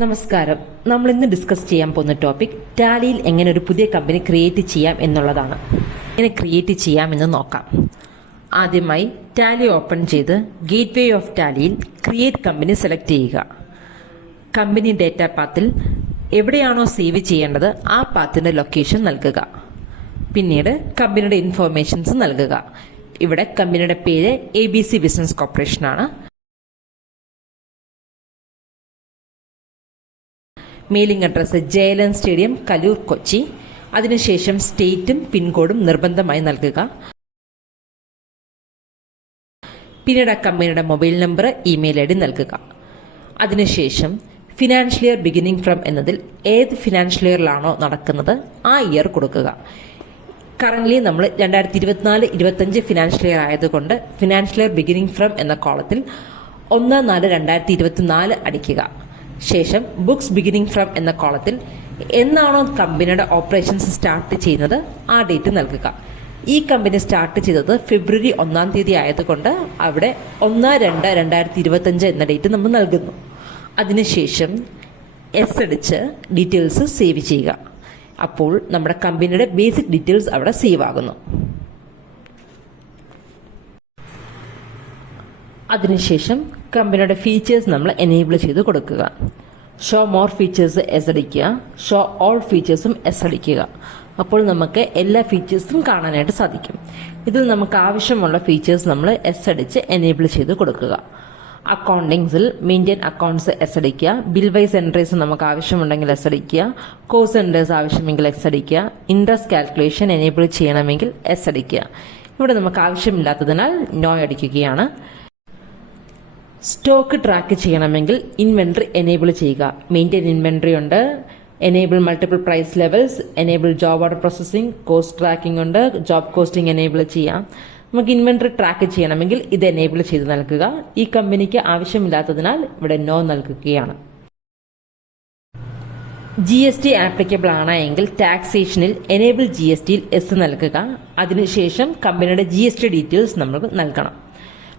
നമസ്കാരം. നമ്മൾ ഇന്ന് ഡിസ്കസ് ചെയ്യാൻ പോകുന്ന ടോപ്പിക് ടാലിയിൽ എങ്ങനെ ഒരു പുതിയ കമ്പനി ക്രിയേറ്റ് ചെയ്യാം എന്നുള്ളതാണ്. എങ്ങനെ ക്രിയേറ്റ് ചെയ്യാമെന്ന് നോക്കാം. ആദ്യമായി ടാലി ഓപ്പൺ ചെയ്ത് ഗേറ്റ്വേ ഓഫ് ടാലിയിൽ ക്രിയേറ്റ് കമ്പനി സെലക്ട് ചെയ്യുക. കമ്പനി ഡേറ്റ പാത്തിൽ എവിടെയാണോ സേവ് ചെയ്യേണ്ടത് ആ പാത്തിന്റെ ലൊക്കേഷൻ നൽകുക. പിന്നീട് കമ്പനിയുടെ ഇൻഫോർമേഷൻസ് നൽകുക. ഇവിടെ കമ്പനിയുടെ പേര് ABC ബിസിനസ് കോർപ്പറേഷൻ ആണ്. Mailing address ജയലൻ stadium, Kaloor, Kochi. അതിനുശേഷം സ്റ്റേറ്റും പിൻകോഡും നിർബന്ധമായി നൽകുക. പിന്നീട് കമ്പനിയുടെ മൊബൈൽ നമ്പർ, ഇമെയിൽ ID നൽകുക. അതിനുശേഷം ഫിനാൻഷ്യൽ ഇയർ ബിഗിനിങ് ഫ്രം എന്നതിൽ ഏത് ഫിനാൻഷ്യൽ ഇയറിലാണോ നടക്കുന്നത് ആ ഇയർ കൊടുക്കുക. കറന്റ് നമ്മൾ 2024-25 ഫിനാൻഷ്യൽ ഇയർ ആയതുകൊണ്ട് ഫിനാൻഷ്യൽ ഇയർ ബിഗിനിങ് ഫ്രം എന്ന കോളത്തിൽ 1/4/2024 അടിക്കുക. ശേഷം ബുക്സ് ബിഗിനിങ് ഫ്രം എന്ന കോളത്തിൽ എന്നാണോ കമ്പനിയുടെ ഓപ്പറേഷൻസ് സ്റ്റാർട്ട് ചെയ്യുന്നത് ആ ഡേറ്റ് നൽകുക. ഈ കമ്പനി സ്റ്റാർട്ട് ചെയ്തത് ഫെബ്രുവരി 1-ാം തീയതി ആയതുകൊണ്ട് അവിടെ 1/2/2025 എന്ന ഡേറ്റ് നമ്മൾ നൽകുന്നു. അതിനുശേഷം എസ് അടിച്ച് ഡീറ്റെയിൽസ് സേവ് ചെയ്യുക. അപ്പോൾ നമ്മുടെ കമ്പനിയുടെ ബേസിക് ഡീറ്റെയിൽസ് അവിടെ സേവ് ആകുന്നു. അതിനുശേഷം കമ്പനിയുടെ ഫീച്ചേഴ്സ് നമ്മൾ എനേബിൾ ചെയ്ത് കൊടുക്കുക. ഷോ മോർ ഫീച്ചേഴ്സ് എസ് അടിക്കുക. ഷോ ഓൾ ഫീച്ചേഴ്സും എസ് അടിക്കുക. അപ്പോൾ നമുക്ക് എല്ലാ ഫീച്ചേഴ്സും കാണാനായിട്ട് സാധിക്കും. ഇതിൽ നമുക്ക് ആവശ്യമുള്ള ഫീച്ചേഴ്സ് നമ്മൾ എസ് അടിച്ച് എനേബിൾ ചെയ്ത് കൊടുക്കുക. അക്കൗണ്ടിങ്സിൽ മെയിൻറ്റെയിൻ അക്കൗണ്ട്സ് എസ് അടിക്കുക. ബിൽ വൈസ് എൻട്രീസ് നമുക്ക് ആവശ്യമുണ്ടെങ്കിൽ എസ് അടിക്കുക. കോസ്റ്റ് എൻട്രീസ് ആവശ്യമെങ്കിൽ എസ് അടിക്കുക. ഇൻട്രസ്റ്റ് കാൽക്കുലേഷൻ എനേബിൾ ചെയ്യണമെങ്കിൽ എസ് അടിക്കുക. ഇവിടെ നമുക്ക് ആവശ്യമില്ലാത്തതിനാൽ നോ അടിക്കുകയാണ്. സ്റ്റോക്ക് ട്രാക്ക് ചെയ്യണമെങ്കിൽ ഇൻവെന്ററി എനേബിൾ ചെയ്യുക. മെയിൻറ്റെയിൻ ഇൻവെന്ററി ഉണ്ട്. Enable multiple price levels, enable job order processing, cost tracking ഉണ്ട്. ജോബ് കോസ്റ്റിംഗ് എനേബിൾ ചെയ്യാം. നമുക്ക് ഇൻവെന്ററി ട്രാക്ക് ചെയ്യണമെങ്കിൽ ഇത് എനേബിൾ ചെയ്ത് നൽകുക. ഈ കമ്പനിക്ക് ആവശ്യമില്ലാത്തതിനാൽ ഇവിടെ നോ നൽകുകയാണ്. GST ആപ്ലിക്കബിൾ ആണ് എങ്കിൽ ടാക്സേഷനിൽ എനേബിൾ GSTയിൽ എസ് നൽകുക. അതിനുശേഷം കമ്പനിയുടെ GST ഡീറ്റെയിൽസ് നമുക്ക് നൽകണം.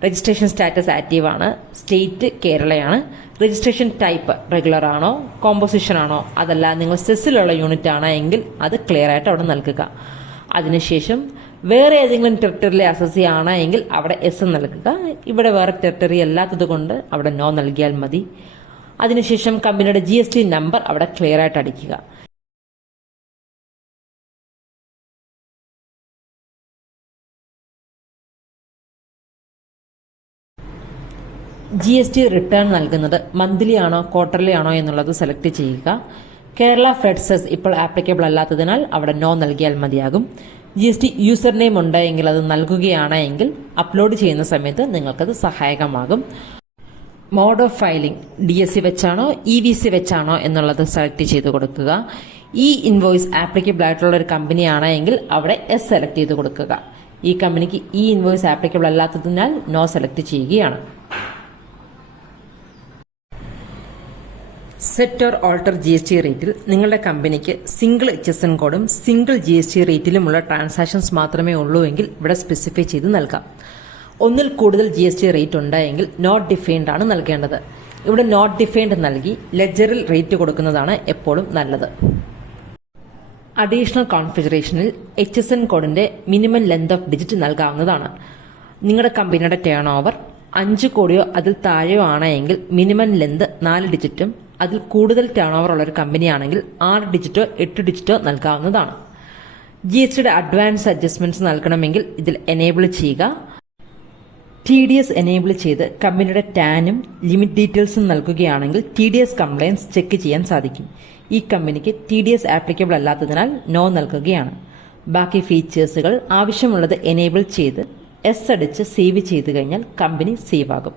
രജിസ്ട്രേഷൻ സ്റ്റാറ്റസ് ആക്റ്റീവ് ആണ്. സ്റ്റേറ്റ് കേരളയാണ്. രജിസ്ട്രേഷൻ ടൈപ്പ് റെഗുലർ ആണോ കോമ്പോസിഷൻ ആണോ, അതല്ല നിങ്ങൾ സെസ്സിലുള്ള യൂണിറ്റ് ആണ് എങ്കിൽ അത് ക്ലിയർ ആയിട്ട് അവിടെ നൽകുക. അതിനുശേഷം വേറെ ഏതെങ്കിലും ടെറിട്ടറിയിലെ അസസി ആണ് എങ്കിൽ അവിടെ എസ് നൽകുക. ഇവിടെ വേറെ ടെറിട്ടറി അല്ലാത്തത് കൊണ്ട് അവിടെ നോ നൽകിയാൽ മതി. അതിനുശേഷം കമ്പനിയുടെ GST നമ്പർ അവിടെ ക്ലിയർ ആയിട്ട് അടിക്കുക. GST റിട്ടേൺ നൽകുന്നത് മന്ത്ലി ആണോ ക്വാർട്ടർലി ആണോ എന്നുള്ളത് സെലക്ട് ചെയ്യുക. കേരള ഫെഡ് സെസ് ഇപ്പോൾ ആപ്ലിക്കബിൾ അല്ലാത്തതിനാൽ അവിടെ നോ നൽകിയാൽ മതിയാകും. GST യൂസർ നെയിം ഉണ്ടെങ്കിൽ അത് നൽകുകയാണ് എങ്കിൽ അപ്ലോഡ് ചെയ്യുന്ന സമയത്ത് നിങ്ങൾക്കത് സഹായകമാകും. മോഡ് ഓഫ് ഫയലിംഗ് DSC വെച്ചാണോ EVC വെച്ചാണോ എന്നുള്ളത് സെലക്ട് ചെയ്ത് കൊടുക്കുക. ഈ ഇൻവോയ്സ് ആപ്ലിക്കബിൾ ആയിട്ടുള്ള ഒരു കമ്പനിയാണ് എങ്കിൽ അവിടെ എസ് സെലക്ട് ചെയ്ത് കൊടുക്കുക. ഈ കമ്പനിക്ക് ഈ ഇൻവോയ്സ് ആപ്ലിക്കബിൾ അല്ലാത്തതിനാൽ നോ സെലക്ട് ചെയ്യുകയാണ്. സെറ്റ് ഓർ ഓൾട്ടർ GST റേറ്റിൽ നിങ്ങളുടെ കമ്പനിക്ക് സിംഗിൾ HSN കോഡും സിംഗിൾ GST റേറ്റിലുമുള്ള ട്രാൻസാക്ഷൻസ് മാത്രമേ ഉള്ളൂ എങ്കിൽ ഇവിടെ സ്പെസിഫൈ ചെയ്ത് നൽകാം. ഒന്നിൽ കൂടുതൽ GST റേറ്റ് ഉണ്ടെങ്കിൽ നോട്ട് ഡിഫൈൻഡ് ആണ് നൽകേണ്ടത്. ഇവിടെ നോട്ട് ഡിഫൈൻഡ് നൽകി ലെഡ്ജറിൽ റേറ്റ് കൊടുക്കുന്നതാണ് എപ്പോഴും നല്ലത്. അഡീഷണൽ കോൺഫിഗറേഷനിൽ HSN കോഡിന്റെ മിനിമം ലെങ്ത് ഓഫ് ഡിജിറ്റ് നൽകാവുന്നതാണ്. നിങ്ങളുടെ കമ്പനിയുടെ ടേൺ ഓവർ 5 കോടിയോ അതിൽ താഴെയോ ആണ് എങ്കിൽ മിനിമം ലെങ്ത് 4 ഡിജിറ്റും അതിൽ കൂടുതൽ ടേൺ ഓവർ ഉള്ള ഒരു കമ്പനിയാണെങ്കിൽ 6 ഡിജിറ്റോ 8 ഡിജിറ്റോ നൽകാവുന്നതാണ്. GSTയുടെ അഡ്വാൻസ് അഡ്ജസ്റ്റ്മെന്റ്സ് നൽകണമെങ്കിൽ ഇതിൽ എനേബിൾ ചെയ്യുക. TDS എനേബിൾ ചെയ്ത് കമ്പനിയുടെ ടാനും ലിമിറ്റ് ഡീറ്റെയിൽസും നൽകുകയാണെങ്കിൽ TDS കംപ്ലയൻസ് ചെക്ക് ചെയ്യാൻ സാധിക്കും. ഈ കമ്പനിക്ക് TDS ആപ്ലിക്കബിൾ അല്ലാത്തതിനാൽ നോ നൽകുകയാണ്. ബാക്കി ഫീച്ചേഴ്സുകൾ ആവശ്യമുള്ളത് എനേബിൾ ചെയ്ത് എസ് അടിച്ച് സേവ് ചെയ്ത് കഴിഞ്ഞാൽ കമ്പനി സേവ് ആകും.